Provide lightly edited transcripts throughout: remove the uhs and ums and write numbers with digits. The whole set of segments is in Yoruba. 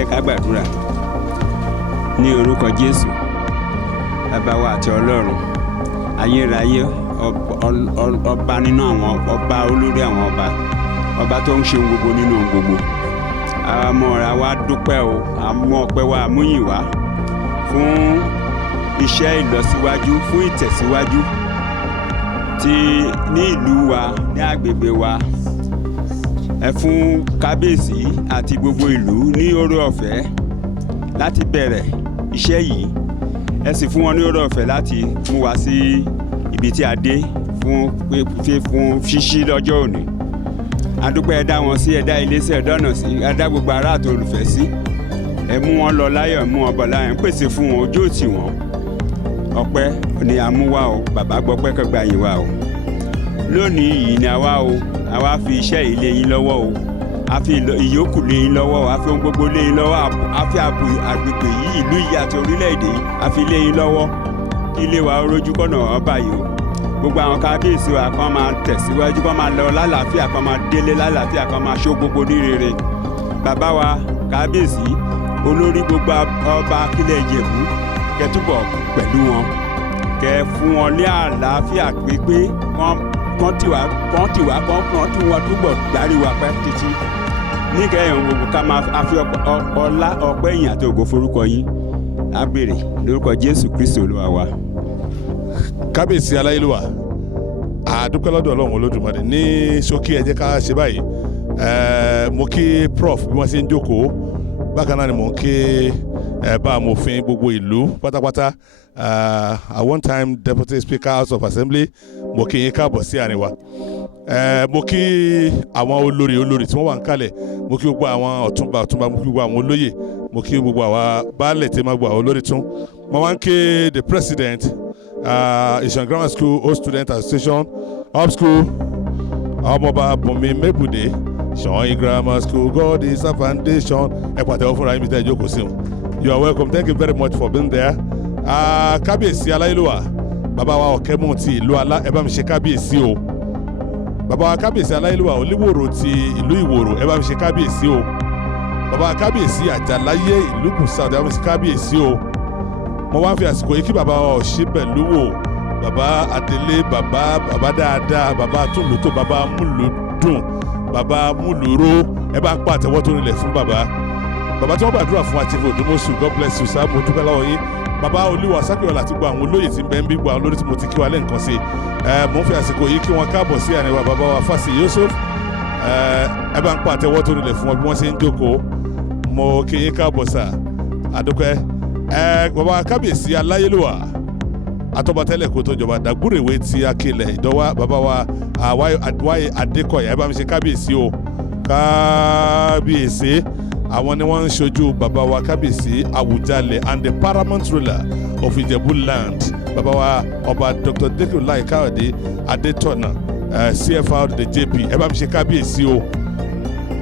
jẹ́ ká gbàdúrà ní orúkọ Jésù bàbá wa àti Ọlọ́run ayérayé ọba nínú àwọn ọba olórí àwọn ọba tó ń ṣe ohun gbogbo nínú ohun gbogbo àwọn ọmọ rẹ̀ wa dúpẹ́ o àmú ọpẹ́ wa àmúyìn wá fún iṣẹ́ ìlọsíwájú fún ìtẹ̀síwájú tí ní ìlú wa ní agbègbè wa ẹ fún kábíyèsí àti gbogbo ìlú ní oore ọ̀fẹ́ láti bẹ̀rẹ̀ iṣẹ́ yìí ẹ sì fún wọn ní oore ọ̀fẹ́ láti mú wa sí ibi tí a dé fún ṣíṣí lọ́jọ́ òní adúpẹ́ ẹ dá wọn sí ẹ dá iléeṣẹ́ ẹ dọ́nà sí ẹ dá gbogbo ará àti olùfẹ́ sí ẹ mú wọn lọ láyọ̀ mú wọn bọ̀ láyọ̀ ń pèsè fún wọn ojú òtì wọn ọpẹ́ ni a mú wá o bàbá gbọ́pẹ́ kẹgbà yín wá o lónìí yìí ni àwa fi iṣẹ́ yìí lé yín lọ́wọ́ o a fi ìyókù lé yín lọ́wọ́ o a fi ohun gbogbo lé yín lọ́wọ́ a fi ààbò agbègbè yìí ìlú yìí àti orílẹ̀-èdè yìí a fi lé yín lọ́wọ́ kí ilé wa rojú kọ́nà ọba yìí o gbogbo àwọn kábíyèsí wa kan máa tẹ̀síwájú kan máa lọ lálàáfíà kan máa délé lálàáfíà kan máa ṣó gbogbo ní rere bàbá wa kábíyèsí olórí gbogbo ọba akílẹ̀ Ìjẹ̀bú kẹtùbọ̀ pẹ̀lú wọn kẹ fún wọn ní àlàáfíà pípé kán tì wọ́n túbọ̀ dárí wa pẹ́ títí níkẹyìn gbogbo ká máa fi ọlá ọpẹ́ ìyìn àti ògo forúkọ yín á béèrè lórúkọ Jésù Kristi Olúwa wa. Kábíyèsí aláyélúwà àdúpẹ́ lọ́dọ̀ Ọlọ́run Olódùmarè ní ṣókí ẹ jẹ́ ká ṣe báyìí mo kí prof bí wọ́n ṣe ń jókòó bákan náà ni mo ń kí bá amòfin gbogbo ìlú pátápátá at one time Deputy Speaker House of Assembly mo kí yín káàbọ̀ sí àárín wa mo kí àwọn olórí tí wọ́n wà ń kalẹ̀ mo kí gbogbo àwọn ọ̀túnba mo kí gbogbo àwọn olóyè mo kí gbogbo àwa baálẹ̀ tí ma gbogbo àwọn olórí tún mo wá ń kí the president Ìṣàn Grammar School Old Student Association up school ọmọọba Bùnmi Mẹ́bùdé Ìṣàn Grammar School God is a foundation ẹ pàtẹ́wọ́ fúnra yín bí tẹ́ ẹ jókòó sí wọn. You are welcome. Thank you very much for being there. Kábíyèsí aláyélúwà bàbá wa Ọ̀kẹ́mú ti ìlú Alá ẹ bá mi ṣe kábíyèsí o. Bàbá wa kábíyèsí aláyélúwà Olúwòrò ti ìlú Ìwòrò ẹ bá mi ṣe kábíyèsí o. Bàbá wa kábíyèsí Àjàláyé ìlú Kùsà ẹ bá mi ṣe kábíyèsí o. Mo wá ń fi àsìkò yìí kí bàbá wa Ọ̀ṣíbẹ̀lúwò bàbá Adélé bàbá dáadáa bàbá Túnlùtò bàbá Múlùdùn bàbá Múlùró ẹ bá ń pa àtẹ́wọ́ tó rinlẹ̀ fún bàbá tí wọ́n gbàdúrà fún àti Odùmọ̀ṣù God bless you sir mo dúpẹ́ lọ́wọ́ yín bàbá Olúwa Sákìọ̀lá àti gbogbo àwọn olóyè tí ń bẹ ń bí gbogbo àwọn olórí tí mo ti kí wa lẹ́ǹkan sí mo ń fi àsìkò yìí kí wọ́n káàbọ̀ sí àárín wa bàbá wa Fásì Yusuf ẹ bá ń pa àtẹ́wọ́ tó rinlẹ̀ fún wọn bí wọ́n ṣe ń jókòó mo kí yín káàbọ̀ sà àdúpẹ́ bàbá wa kábíyèsí aláyélúwà atọ́batẹ́lẹ̀ kó tó jọba Dàgbúrèwé ti Akilẹ̀ Ìdọ́wà bàbá wa Àwáyé Adékọ̀yà ẹ bá mi ṣe kábíyèsí o kábíyèsí àwọn ni wọ́n ń ṣojú bàbá wa kábíyèsí Àwùjalẹ̀ and the paramount ruler of Ìjẹ̀bú land bàbá wa ọba Dr. Dékùnláì Káyọ̀dé Adétọ̀nà CFR the JP ẹ bá mi ṣe kábíyèsí o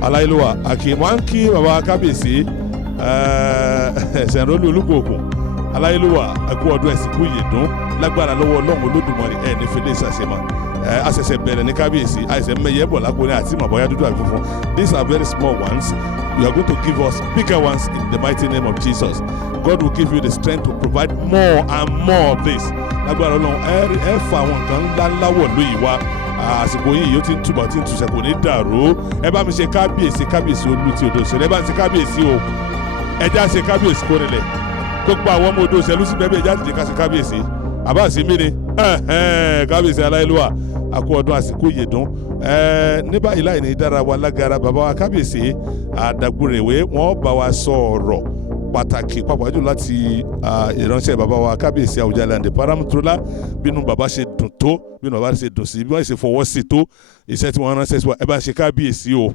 aláyélúwà àkè wọ́n ń kí bàbá wa kábíyèsí Ṣẹ̀nrólú Olúgbòògùn aláyélúwà ẹkú ọdún ẹ̀sìnkú Ìyèdún lágbára lọ́wọ́ Ọlọ́run Olódùmarè ẹ̀ ní fẹ́lẹ́ ìṣàṣemọ́ àṣẹ̀ṣẹ̀ bẹ̀rẹ̀ ní kábíyèsí àṣẹ̀ṣẹ̀ mẹ́yẹ bọ̀ lágbóni àti màbọ́yá dúdú àbí funfun these are very small ones you are going to give us bigger ones in the mighty name of Jesus God will give you the strength to provide more and more of this lágbára Ọlọ́run ẹ fa àwọn nǹkan ńláńlá wọ̀ lóyìí wá àsìkò yìí yóò ti ń túbọ̀ tí ń túṣẹ̀ kò ní dàrú ẹ bá mi ṣe kábíyèsí olú ti odò òṣèlú ẹ bá mi ṣe kábíyèsí o ẹ já ṣe kábíyèsí kó nílẹ̀ gbogbo àwọn ọmọ odò òṣèlú sí bẹ́ẹ̀ bí ẹ já ti ká ṣe kábíyèsí àbáàsí mi ni kábíyèsí aláyélúwà àkó ọdún àsìkò Ìyèdún ní báyìí láì ní dára wa lágara bàbá wa kábíyèsí Àdàgbúrèwé wọ́n bá wa sọ ọ̀rọ̀ pàtàkì pàápàá jù láti ìránṣẹ́ bàbá wa kábíyèsí Àwùjalẹ̀ and the paramount ruler bínú bàbá ṣe dùn tó bínú bàbá ṣe dùn sí bí wọ́n ṣe fọwọ́ sí tó iṣẹ́ tí wọ́n ránṣẹ́ sí wa ẹ bá ṣe kábíyèsí o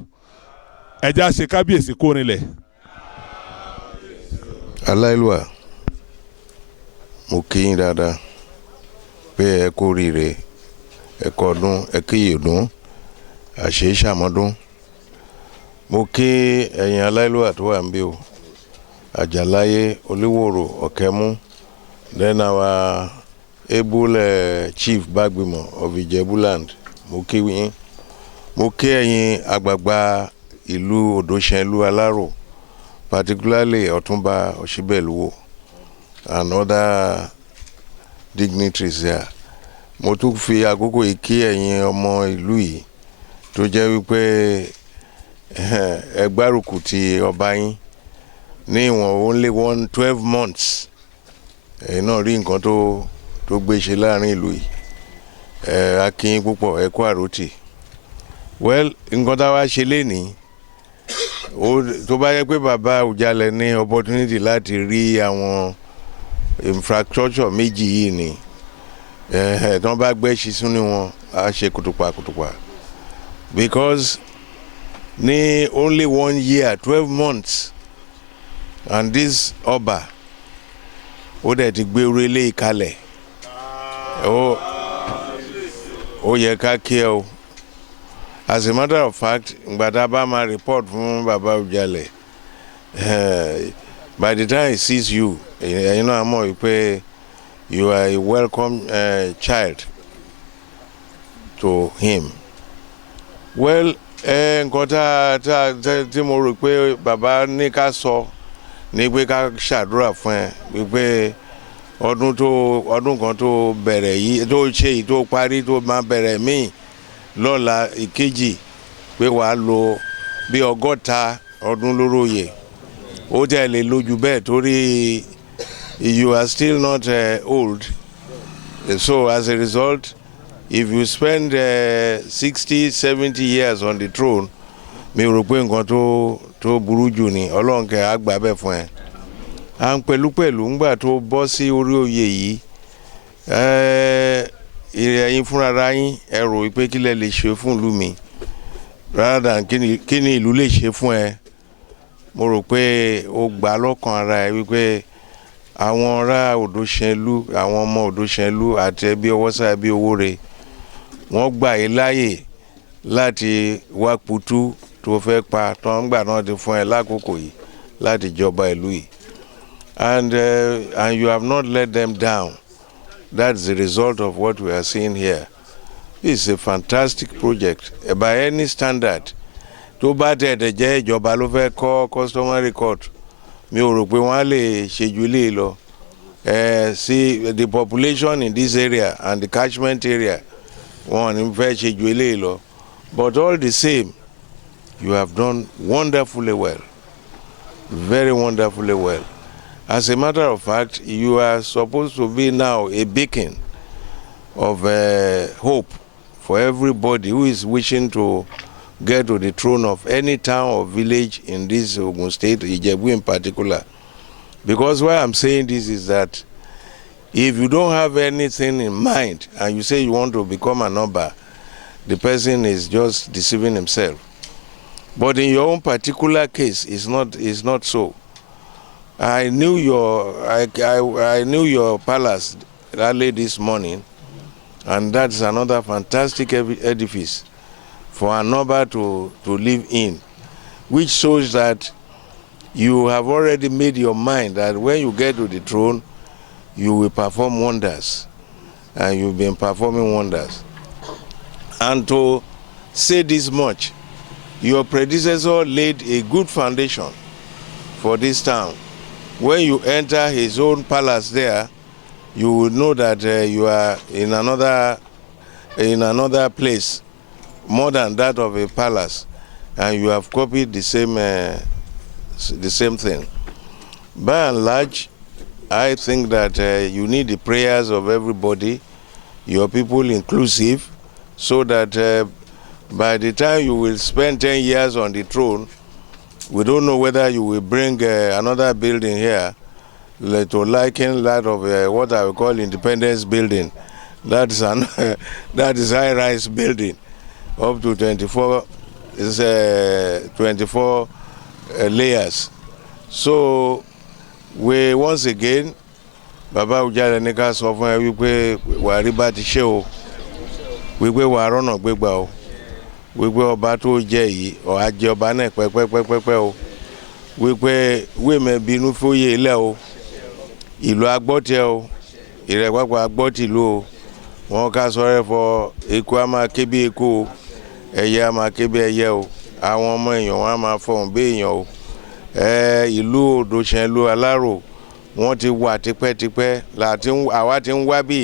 ẹ já ṣe kábíyèsí kó rinlẹ̀. aláìlúwà mo kí yín dáadáa pé ẹ kú oríire ẹ kú ọdún ẹ kú Ìyèdún àṣẹ ìṣàmọ́dún mo kí ẹ̀yin aláìlúwà tó wà ń bí o Àjàláyé Olúwòrò Ọ̀kẹ́mú then our able chief Bágbìmọ̀ of Ìjẹ̀bú-land mo kí yín mo kí ẹ̀yin àgbààgbà ìlú Odòṣẹ̀lú Alárò particularly Ọ̀túnba Ọ̀ṣíbẹ̀lúwò and other dignitaries there. Mo tún fi àkókò yìí kí ẹ̀yin ọmọ ìlú yìí tó jẹ́ wípé ẹ gbárùkù ti ọba yín ní ìwọ̀n only 12 months. Ẹ̀yin náà rí nǹkan tó gbé ṣe láàrin ìlú yìí. A kí yín púpọ̀, ẹ kú àròtì. Well, nǹkan tá a wá ṣe lénìí tó bá yẹ pé bàbá Ùjálẹ̀ ní opportunity láti rí àwọn infrastructure méjì yìí ni tí wọ́n bá gbé ṣiṣún ní wọn á ṣe kùtùpà because ní only 1 year 12 months and this ọba ó dẹ̀ ti gbé orílẹ̀ ìkalẹ̀ ó yẹ ká kí ẹ o. As a matter of fact, Ngbadaba ma report from Baba Ùjálẹ̀. By the time he sees you, you know, you are a welcome child to him. Well, nǹkan tí mo rò pé Baba ní ká sọ ní pé ká ṣàdúrà fún ẹ wípé ọdún kan tó bẹ̀rẹ̀ yìí tó ṣe yìí tó parí tó máa bẹ̀rẹ̀ míì lọ́la ìkejì pé wàá lò bí 60 ọdún lóróyè ó tẹ̀lé lójú bẹ́ẹ̀ torí you are still not old, so as a result if you spend 60-70 years on the throne mi rò pé nǹkan tó burú jù ni Ọlọ́run kẹ́ á gbà bẹ́ẹ̀ fún ẹ. À ń pẹ̀lú ńgbà tó bọ́ sí orí oyè yìí ẹ̀yin fúnra yín ẹ rò pé kí lẹ lè ṣe fún ìlú mi rather than kí ni ìlú lè ṣe fún ẹ. Mo rò pé ó gbà lọ́kàn ara ẹ wípé àwọn ará Odòṣèlú àwọn ọmọ Odòṣèlú àti ẹbí Ọwọ́sà ẹbí Owóre wọ́n gbà yín láàyè láti wá putú tó fẹ́ pa tó ń gbà náà ti fún ẹ lákòókò yìí láti jọba ìlú yìí and you have not let them down. That's the result of what we are seeing here. This is a fantastic project. By any standard, tó bá tẹ̀tẹ̀ jẹ́ ìjọba ló fẹ́ kọ́ customary court, mi ò rò pé wọ́n á lè ṣe ju ilé lọ. See the population in this area and the catchment area, wọ́n ní fẹ́ ṣe ju ilé lọ. But all the same, you have done wonderfully well, very wonderfully well. As a matter of fact, you are supposed to be now a beacon of hope for everybody who is wishing to get to the throne of any town or village in this Ogun State, Ijebu in particular. Because why I'm saying this is that if you don't have anything in mind and you say you want to become an Oba, the person is just deceiving himself. But in your own particular case, it's not so. I knew your palace early this morning, and that's another fantastic edifice for an Oba to live in, which shows that you have already made your mind that when you get to the throne, you will perform wonders, and you've been performing wonders. And to say this much, your predecessor laid a good foundation for this town. When you enter his own palace there, you will know that you are in another place, more than that of a palace, and you have copied the same thing. By and large, I think that you need the prayers of everybody, your people inclusive, so that by the time you will spend 10 years on the throne, we don't know whether you will bring another building here to liken that of what I will call Independence Building. That is high-rise building up to 24 layers. So we once again, Baba Ùjálẹ̀ ní ká sọ fún ẹ wípé wàá rí bá ti ṣe o, wípé wàá rọ́nà gbégbá o, wípé ọba tó jẹ́ yìí ọ̀há jẹ́ ọba náà pẹ́pẹ́pẹ́pẹ́ o, wípé wíìmẹ̀ bínú fóyè ilẹ̀ o, ìlú agbọ́tẹ o, ìrẹ̀pàpà agbọ́tìlú o, wọn ká sọ̀rọ̀ fọ eku á máa ké bí eku o, ẹyẹ á máa ké bí ẹyẹ o, àwọn ọmọ èèyàn wọn á máa fọhùn bí èèyàn o, ìlú Odòṣèlú Alárò wọ́n ti wà tipẹ́tipẹ́ àwa ti ń wá bí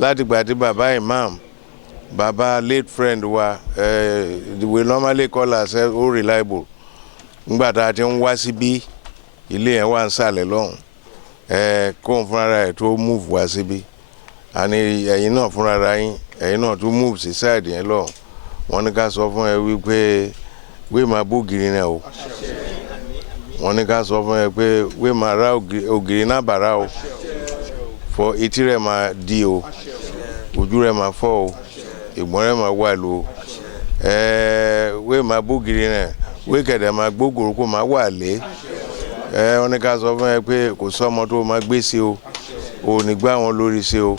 láti gbà tí bàbá imam bàbá late friend wa we normally call ourselves all reliable ngbà tá a ti ń wá síbí ilé yẹn wà ń sàlẹ̀ lọ́hùn kóun fúnra ẹ̀ tó move wá síbí àní ẹ̀yin náà fúnra yín ẹ̀yin náà tó move sí side yẹn lọ́hùn wọ́n ní ká sọ fún ẹ wípé wé máa bógiri náà o wọ́n ní ká sọ fún ẹ pé wé máa ra ògiri náà bàrà o fọ etí rẹ̀ máa di o ojú rẹ̀ máa fọ́ o ìgbọ́n rẹ̀ máa wà lò wé máa bógiri náà wé kẹ̀dẹ̀ máa gbógòrò kó máa wà lé wọ́n ní ká sọ fún ẹ pé kò sọ́mọ tó máa gbé sí o ò ní gbá wọn lórí sí o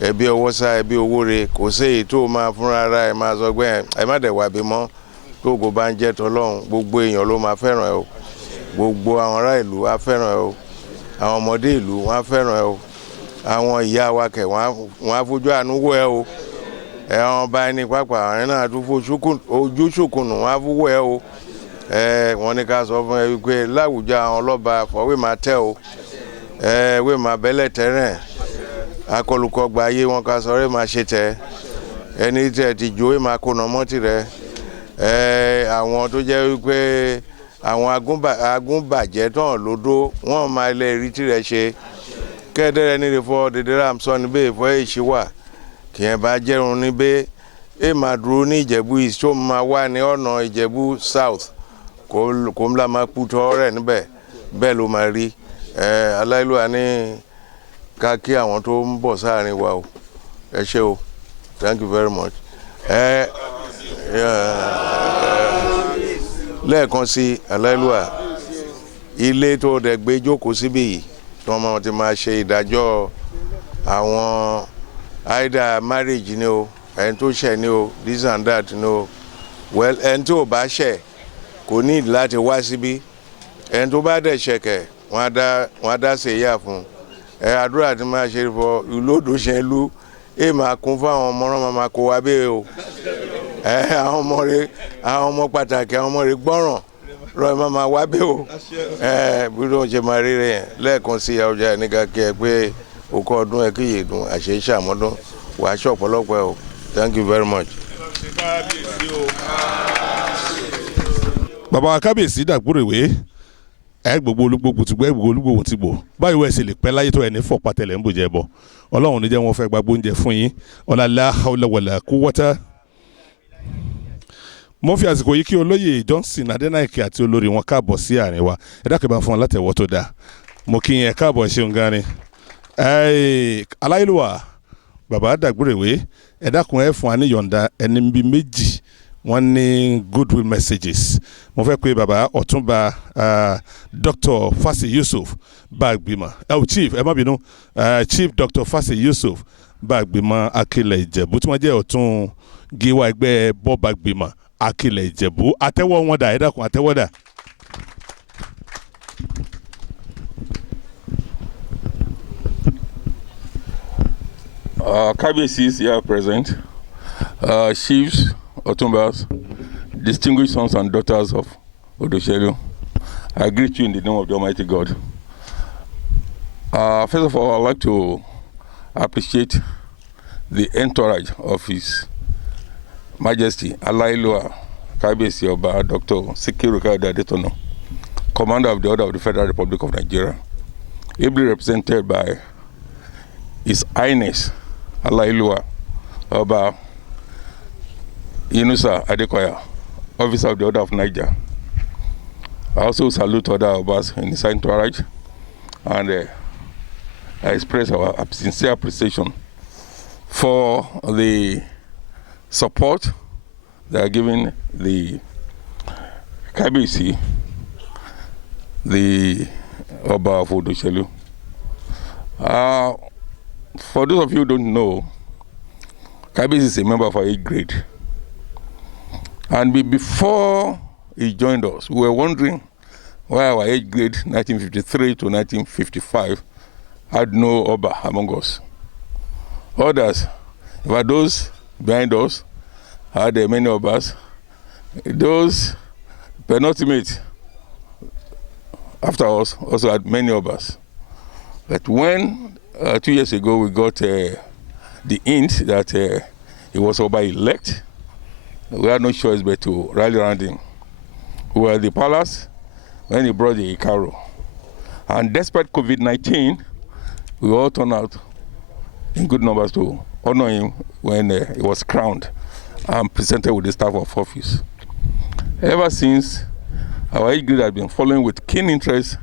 ẹbí ọwọ́ sá ẹbí owó re kò séyìí tó máa fúnra ara ẹ máa sọ pé ẹ má dẹ̀ wà bí mọ́ tó kò bá ń jẹ́ tọ́lọ́run gbogbo èèyàn ló máa fẹ́ràn ẹ o gbogbo àwọn ará ìlú á fẹ́ràn ẹ o àwọn ọmọdé ìlú wọn á fẹ́ràn ẹ o àwọn ìyá wa kẹ̀ wọ́n á fojú àánú wò ẹ o àwọn ọba ẹni pápá àwọn náà tún ojú ṣòkùnù wọ́n á fowó ẹ o wọ́n ní ká sọ fún ẹ wípé láwùjọ àwọn ọlọ́ba fọwé máa tẹ́ o wé máa bẹ́lẹ̀ tẹ́rẹ̀ akọlùkọgbà ayé wọn ká sọ rẹ máa ṣe tẹ ẹni tẹ ti jó ẹ máa kóná mọ́tì rẹ àwọn tó jẹ́ wípé àwọn agúnbàjẹ́ tán lódó wọ́n máa ilẹ̀ rí tirẹ̀ ṣe kẹ́ẹ̀dẹ́rẹ́ nílé fọ́ dédéré àmsọ́ níbẹ̀ ìfọ́ ìṣíwà kì í bá jẹ́rùn níbẹ̀ ẹ máa dúró ní Ìjẹ̀bú East tó máa wà ní ọ̀nà Ìjẹ̀bú South kò ń la máa kú tọ́ rẹ̀ níbẹ̀ bẹ́ẹ̀ ló máa rí aláìlúwa ní ká kí àwọn tó ń bọ̀ sáàrin wa o ẹ ṣé o thank you very much lẹ́ẹ̀kan sí aláìlúwa ilé tó dẹ̀ gbé jókòó síbí yìí tí wọ́n ti máa ṣe ìdájọ́ àwọn either marriage ni o ẹni tó ṣẹ̀ ni o this and that ni o well ẹni tó bá ṣẹ̀ kò ní láti wá síbí ẹni tó bá dẹ̀ ṣẹ̀kẹ̀ wọ́n á dá ṣèyá fún àdúrà tí máa ṣe fọ ìlú Odòṣèlú máa kún fún àwọn ọmọ náà máa kó wa bẹ́ẹ̀ o àwọn ọmọ pàtàkì àwọn ọmọ rẹ̀ gbọ́ràn lọ́ọ́ máa wá bẹ́ẹ̀ o bí ló ń ṣe máa rí rẹ̀ yẹn lẹ́ẹ̀kan sí ọjà nígbà kí ẹ pé òkú ọdún ẹ kíyè dùn àṣẹ ìṣàmọ́dún wàá ṣe ọ̀pọ̀lọpọ̀ ẹ o thank you very much. bàbá kábíyèsí Dàgbúrèwé gbogbo olúgbòhùn ti gbọ́ gbogbo olúgbòhùn ti gbò báyìí wẹ́ẹ̀ sì lè pẹ́ láyé tó ẹni fọ̀ pàtẹ́lẹ̀ ń bòjẹ́ bọ̀ ọlọ́run níjẹ́ wọn fẹ́ gbàgbó oúnjẹ fún yín la hawla wala quwwata. mo fi àsìkò yìí kí olóyè Johnson Adénáìkè àti olórí wọn káàbọ̀ sí àárín wa ẹ dákẹ́ bá fún wọn látẹ̀wọ́ tó dáa mo kí yẹn káàbọ̀ ṣeun gan ni. aláìlúwà bàbá Dàgbúrèwé ẹ dákun ẹ fún wa ní yọ̀ǹda ẹni bíi méjì wọ́n ní goodwill messages mo fẹ́ pé baba Ọ̀túnba Dr. Fásì Yusuf Bágbìmọ̀ chief ẹ má bínú chief Dr. Fásì Yusuf Bágbìmọ̀ Akilẹ̀ Ìjẹ̀bú tí wọ́n jẹ́ ọ̀tún gíwá ẹgbẹ́ Bágbìmọ̀ Akilẹ̀ Ìjẹ̀bú àtẹ́wọ́ wọn dà ẹ dákun àtẹ́wọ́ dà. Kábíyèsí is here present, chiefs, Otumbas, distinguished sons and daughters of Odòṣèlú, I greet you in the name of the Almighty God. First of all, I'd like to appreciate the entourage of His Majesty Aláìlúwà Kábíyèsí Ọba Dr. Sikiru Káyọ̀dé Adétọ̀nà, Commander of the Order of the Federal Republic of Nigeria, ably represented by His Highness Aláìlúwà Ọba Yunusa Adekoya, Officer of the Order of Niger. I also salute other Obas in his entourage, and I express our sincere appreciation for the support they are giving the Kábíyèsí, the Oba of Odòṣèlú. For those of you who don't know, Kábíyèsí is a member of our age grade. And before he joined us, we were wondering why our age grade 1953 to 1955 had no Oba among us. Others, were those behind us, had many Obas. Those penultimate after us also had many others. But when 2 years ago we got the hint that he was Oba-elect, we had no choice but to rally around him. We were at the palace when he brought the Ikaro. And despite COVID-19, we all turned out in good numbers to honor him when he was crowned and presented with the staff of office. Ever since, our age group has been following with keen interest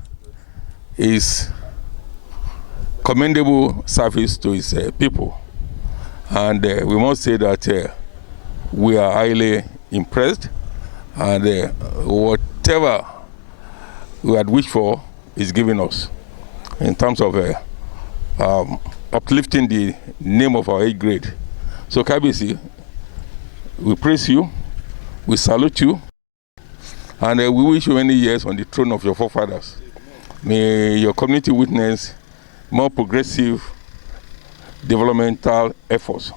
his commendable service to his people. And we must say that we are highly impressed, and whatever we had wished for is given us in terms of uplifting the name of our age grade. So Kabiyesi, we praise you, we salute you, and we wish you many years on the throne of your forefathers. May your community witness more progressive developmental efforts,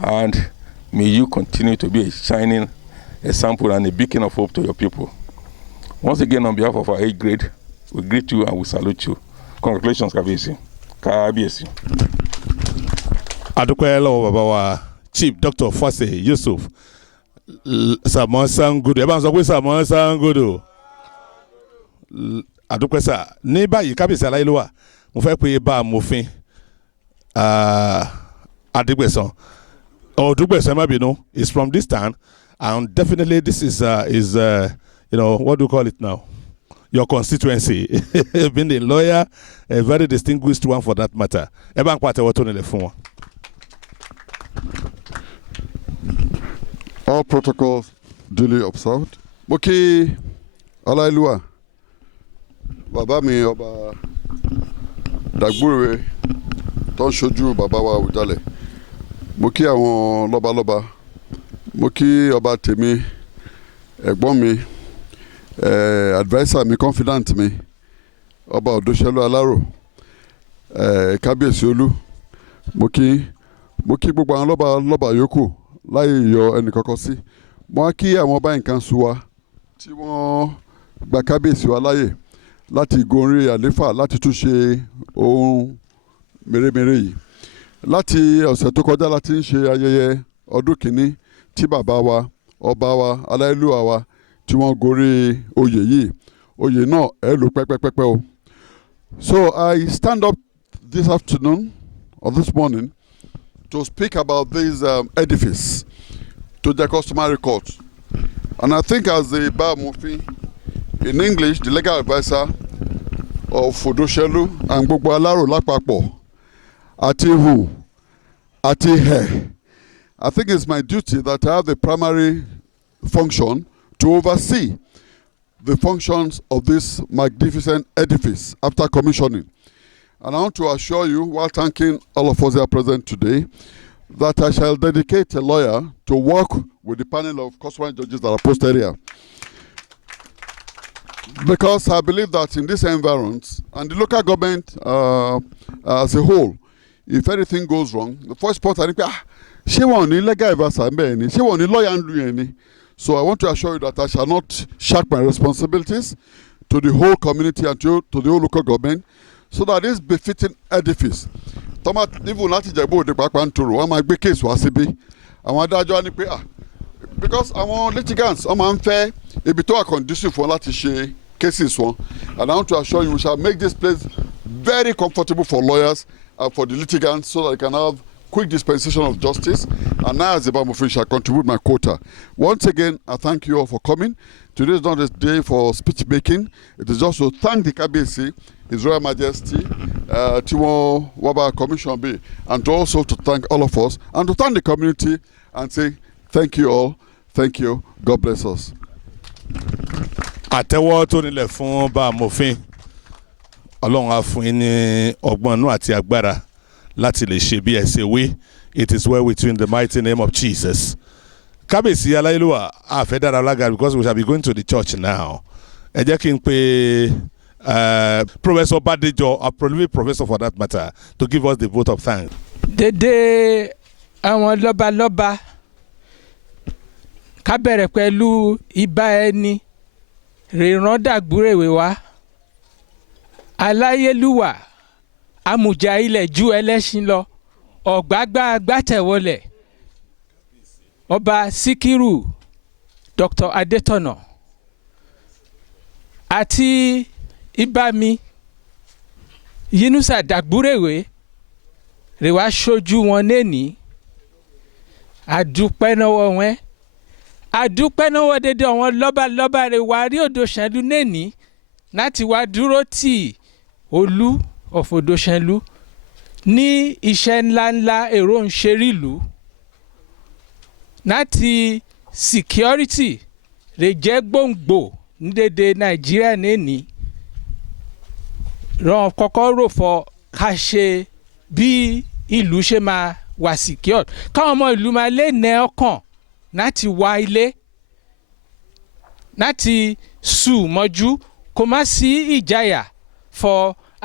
and may you continue to be a shining example and a beacon of hope to your people. Once again, on behalf of our age grade, we greet you and we salute you. Congratulations, Kabiyesi. Kabiyesi. Adúpẹ́ lọ́wọ́ bàbá wa Chief Dr. Fase Yusuf Sàmọ́ Sangodo. Ẹ bá ń sọ pé Sàmọ́ Sangodo. Adúpẹ́ sà. Ní báyìí Kábíyèsí Aláyélúwà, mo fẹ́ pé bá amòfin Adégbèsàn. Odúgbèsàn má bínú is from this town, and definitely this is you know, what do you call it now? Your constituency. Being a lawyer, a very distinguished one for that matter. Ẹ bá ń pàtẹ́wọ́ tó nílẹ̀ fún wọn. All protocols duly observed. Mo kí Aláyélúwà, bàbá mi Ọba Dàgbúrè tó ń ṣojú bàbá wa Àwùjalẹ̀. Mo kí àwọn lọ́balọ́ba. Mo kí ọba tèmi, ẹ̀gbọ́n mi, adviser mi, confidant mi, Ọba Odòṣèlú Alárò, Kábíyèsí Olú. Mo kí gbogbo àwọn lọ́ba yòókù láì yọ ẹnìkankan sí. Mo wá kí àwọn ọba nǹkan sùn wa tí wọ́n gba Kábíyèsí wa láyè láti gorí àléfà láti tún ṣe ohun mèremère yìí. Láti ọ̀sẹ̀ tó kọjá láti ń ṣe ayẹyẹ ọdún kìíní tí bàbá wa ọba wa Aláyélúwà wa tí wọ́n gorí oyè yìí. Oyè náà ẹ lò pẹ́pẹ́pẹ́pẹ́ o. So I stand up this afternoon or this morning to speak about this edifice to the customary court. And I think as the Ba Amofin, in English, the legal advisor of Odòṣèlú and gbogbo Alárò lápapọ̀, àti who, àti he, I think it's my duty that I have the primary function to oversee the functions of this magnificent edifice after commissioning. And I want to assure you, while thanking all of us here present today, that I shall dedicate a lawyer to work with the panel of customary judges that are posted here. Because I believe that in this environment, and the local government as a whole, if anything goes wrong, the first point I think, ṣé wọn ò ní legal adviser ń bẹ̀ ni, ṣé wọn ò ní lawyer ń lu yẹn ni. So I want to assure you that I shall not shirk my responsibilities to the whole community and to the whole local government, so that this befitting edifice, even láti Ìjẹ̀bú Òde pàápàá ń tòrò, wọ́n máa gbé case wá síbí. Àwọn adájọ́ á ní pé because àwọn litigants wọ́n máa ń fẹ́ ibi tó wà conducive fún láti ṣe cases wọn. And I want to assure you we shall make this place very comfortable for lawyers and for the litigants, so that they can have quick dispensation of justice. And I, as the Ba Amofin, shall contribute my quota. Once again, I thank you all for coming. Today is not a day for speech making. It is just to thank the Kabiyesi, His Royal Majesty, Tiwọn Waba Commission B, and also to thank all of us and to thank the community and say thank you all. Thank you. God bless us. Àtẹ́wọ́ tó nílẹ̀ fún Ba Amofin. Ọlọ́run á fún yín ní ọgbọ́n inú àti agbára láti lè ṣe bí ẹ ṣe wí. It is well with you in the mighty name of Jesus. Kábíyèsí Aláyélúwà àfẹ́ dára lága because we shall be going to the church now. Ẹ jẹ́ kí n pe Professor Badejo, a prolific professor for that matter, to give us the vote of thanks. Dédé àwọn lọ́balọ́ba ká bẹ̀rẹ̀ pẹ̀lú Ìbà ẹni Rẹ̀rán Dàgbúrèwé wa aláyélúwà amújà ilẹ̀ ju ẹlẹ́ṣin lọ ọ̀gbágbá gbàtẹ̀wọlẹ̀ ọba Síkírù Dr. Adétọ̀nà àti ibami Yínúsà Dàgbúrèwé rè wá ṣojú wọn lẹ́ni àdúpẹ́ náwó wọn àdúpẹ́ náwó dédé àwọn lọ́balọ́ba rẹ̀ wá rí Odòṣèlú lẹ́ni láti wá dúró tì Olú of Odòṣèlú ní iṣẹ́ ńláńlá èrò ń ṣe rílùú láti security rẹ̀ jẹ́ gbòǹgbò ní dédé Nàìjíríà lẹ́ni ràn kọ́kọ́ rò fọ́ ká ṣe bí ìlú ṣe máa wà secured káwọn ọmọ ìlú máa lè nẹ ọkàn láti wá ilé láti sùn mọ́jú kó má sí ìjayà fọ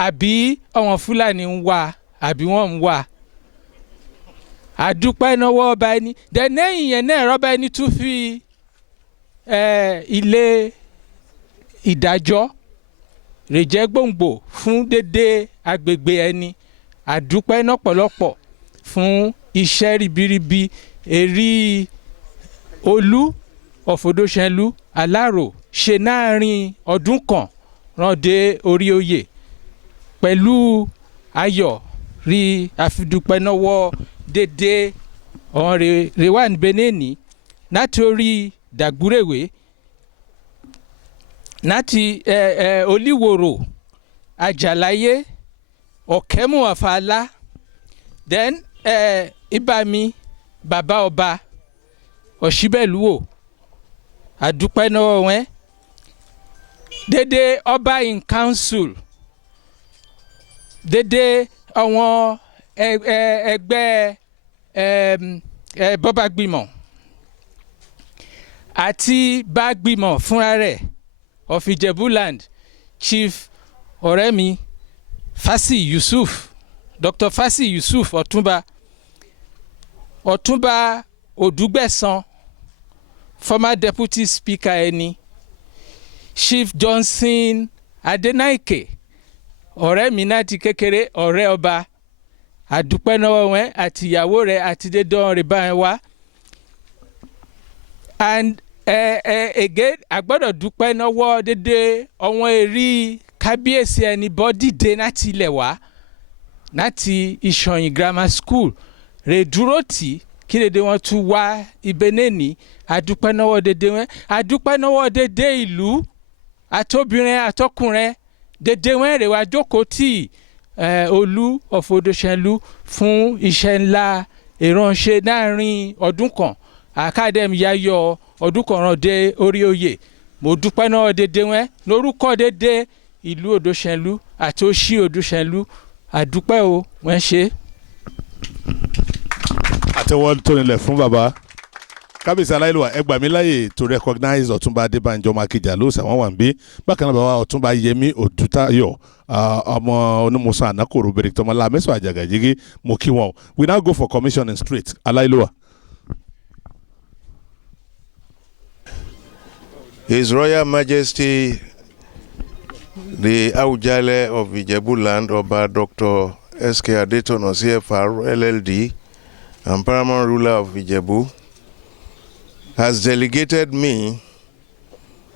àbí àwọn Fúlàní ń wá àbí wọ́n ń wá àdúpẹ́ náwó ọba ẹni dẹ̀nẹ́yìn yẹn náà rọ́bà ẹni tún fi ilé ìdájọ́ rè jẹ́ gbòǹgbò fún dédé agbègbè ẹni àdúpẹ́ lọ́pọ̀lọpọ̀ fún iṣẹ́ ribiribi èrí Olú of Odòṣèlú Aláró ṣe láàrin ọdún kan rán dé orí oyè pẹ̀lú ayọ̀ rí àfidúpẹ́ náwó dédé ọ̀hún rèwà níbẹ̀nẹ́ni láti orí Dàgbúrèwé láti Olíwòrò Àjàláyé Ọ̀kẹ́mù Àfàlà then ibami bàbá ọba Ọ̀ṣíbẹ̀lúwò àdúpẹ́ náà wọn dédé ọba in council dédé àwọn ẹgbẹ́ bọ́bágbìmọ̀ àti bágbìmọ̀ fúnra rẹ̀ of Ìjẹ̀bú-Land Chief ọ̀rẹ́mi Fásì Yusuf Dr. Fásì Yusuf Ọ̀túnba Odùgbẹ̀san former deputy speaker ẹni Chief Johnson Adénáìkè ọ̀rẹ́ mi láti kékeré ọ̀rẹ́ ọba àdúpẹ́ náà wọn àti ìyàwó rẹ̀ àti dédán rẹ̀ báyìí wá and again àgbọ́dọ̀ dúpẹ́ náwó dédé ọ̀wọ́n èrí kábíyèsí ẹni bọ́ dìde láti ilẹ̀ wá láti Ìṣọ̀yìn grammar school rè dúró tì kí dédé wọn tún wá ibẹ̀ nẹ́ni àdúpẹ́ náwó dédé wọn àdúpẹ́ náwó dédé ìlú àtobìnrin àtọkùnrin dédé wọn rè wá jókòó tì Olú of Odòṣèlú fún iṣẹ́ ńlá ìránṣẹ́ láàrin ọdún kan academy yayọ ọdún kan rán dé orí oyè mo dúpẹ́ náà dédé wọn lórúkọ dédé ìlú Odòṣèlú àti òṣì Odòṣèlú àdúpẹ́ o wọ́n ṣe. àtẹ́wọ́ tó nílẹ̀ fún bàbá kábíyèsí aláìlúwà ẹ gbà mí láàyè to recognize Ọ̀túnba Adébánjọ Mákìjà lóòsàn wọn wà ń bí bákan náà bàbá Ọ̀túnba Yẹmí Òdútayọ̀ ọmọ onímọ̀sán ànákòrò bèrè tọmọlá mẹ́sàn-án àjàgàjìgì mo kí wọn we now go for commissioning straight aláìlúwà. His Royal Majesty the Awujale of Ijebu-Land, Oba Dr. S.K. Adétọ̀nà CFR LLD and Paramount Ruler of Ijebu, has delegated me,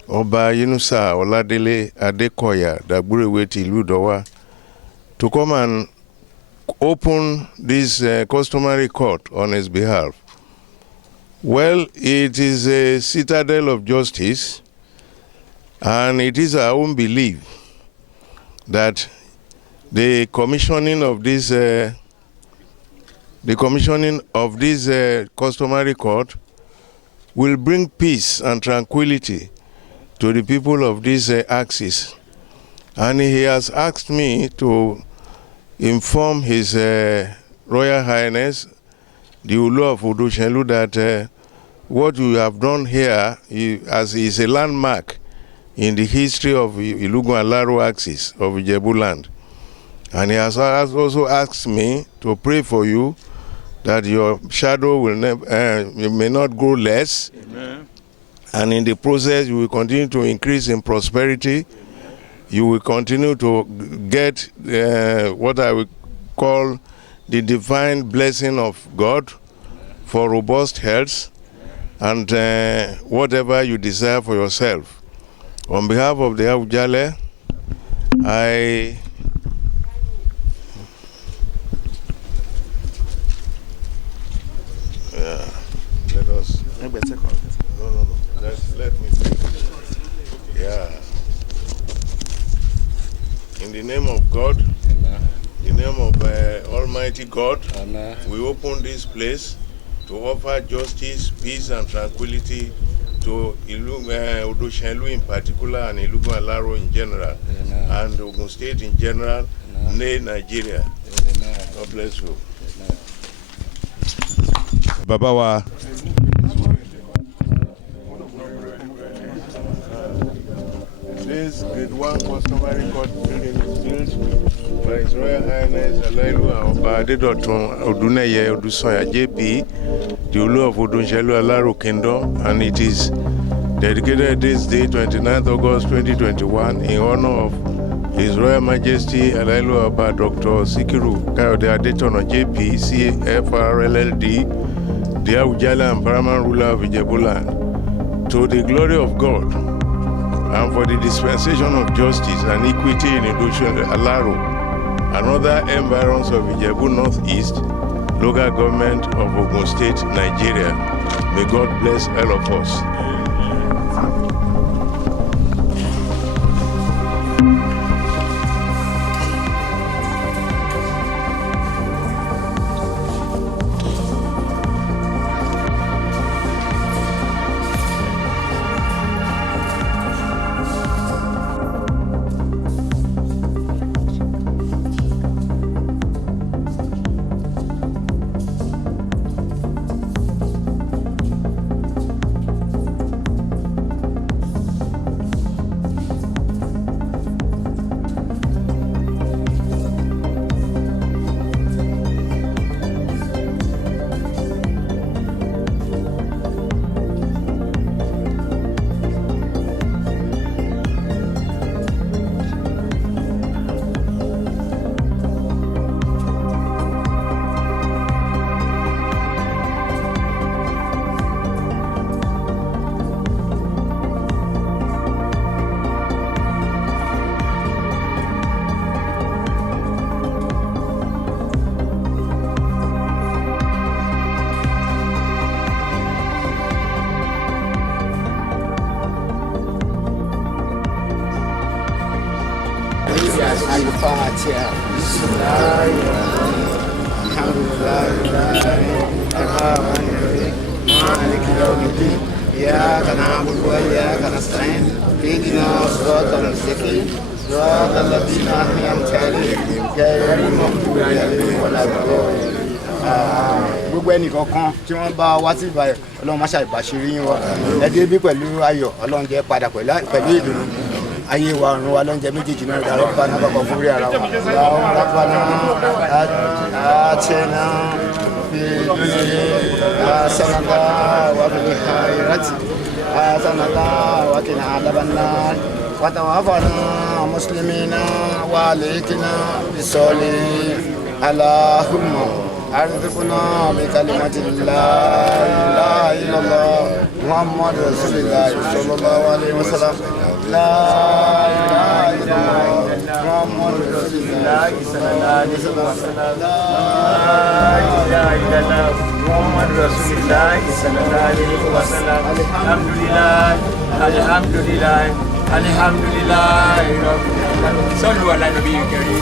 Oba Yínúsà Ọládélé Adékọ̀yà Dàgbúrèwé ti ìlú Ìdọ̀wà, to come and open this customary court on his behalf. Well, it is a citadel of justice, and it is our own belief that the commissioning of this customary court will bring peace and tranquility to the people of this axis. And he has asked me to inform His Royal Highness, the Olu of Odòṣèlú, that what you have done here is a landmark in the history of Ilugun Alaro axis of Ijebu-Land. And he has also asked me to pray for you that your shadow will may not grow less. Amen. And in the process you will continue to increase in prosperity. Amen. you will continue to get what I would call the divine blessing of God for robust health and whatever you desire for yourself. On behalf of the Awujale, I let us. No. Let me. Yeah. In the name of God, in the name of Almighty God, we open this place to offer justice, peace, and tranquility to Odoshenlu in particular and Ilugun Alaro in general, and Ogun State in general, Nigeria. God bless you. Bàbá wa. This grade 1 customary court building is built by His Royal Highness Alailua Oba Adedotun Oduneye Odusanya JP, the Olu of Odunshelu Alaro Kingdom, and it is dedicated this day, 29th August 2021, in honor of His Royal Majesty Alailua Oba Dr. Sikiru Kayode Adetono JP, CFR LLD, the Awujale and paramount ruler of Ijebuland, to the glory of God and for the dispensation of justice and equity in Odoshenlu Alaro and other environs of Ijebu Northeast, local government of Ogun State, Nigeria. May God bless all of us. الفاتحة بسم الله الحمد لله الرحمن الرحيم مالك يوم الدين إياك نعبد وإياك نستعين اهدنا الصراط المستقيم صراط الذين أنعمت عليهم غير المغضوب عليهم ولا الضالين. Gbogbo ẹnìkọ̀ọ̀kan tí wọ́n bá wá sí ìbàyẹ̀ Ọlọ́run má ṣàì bàṣírí yín wá ẹ dé bí pẹ̀lú ayọ̀ Ọlọ́run jẹ́ padà pẹ̀lú ìdùnnú ayé wa ọ̀run wa lóúnjẹ méjèèjì náà dàrọ́ bá náà bàbá fún rí ara wa làwọn rábànà àtẹnà fìdúnyẹ sanada wà bìí hayrati sanada wà kìnnà àdàbànà wàtàwàfànà mùsùlùmínà wà lẹ́kìnnà bisọ́lì aláhùnmọ̀. أرزقنا بكلمة لا إله إلا الله محمد رسول الله صلى الله عليه وسلم لا إله إلا الله محمد رسول الله صلى الله عليه وسلم لا إله إلا الله محمد رسول الله صلى الله عليه وسلم الحمد لله الحمد لله الحمد لله رب العالمين صلوا على النبي الكريم.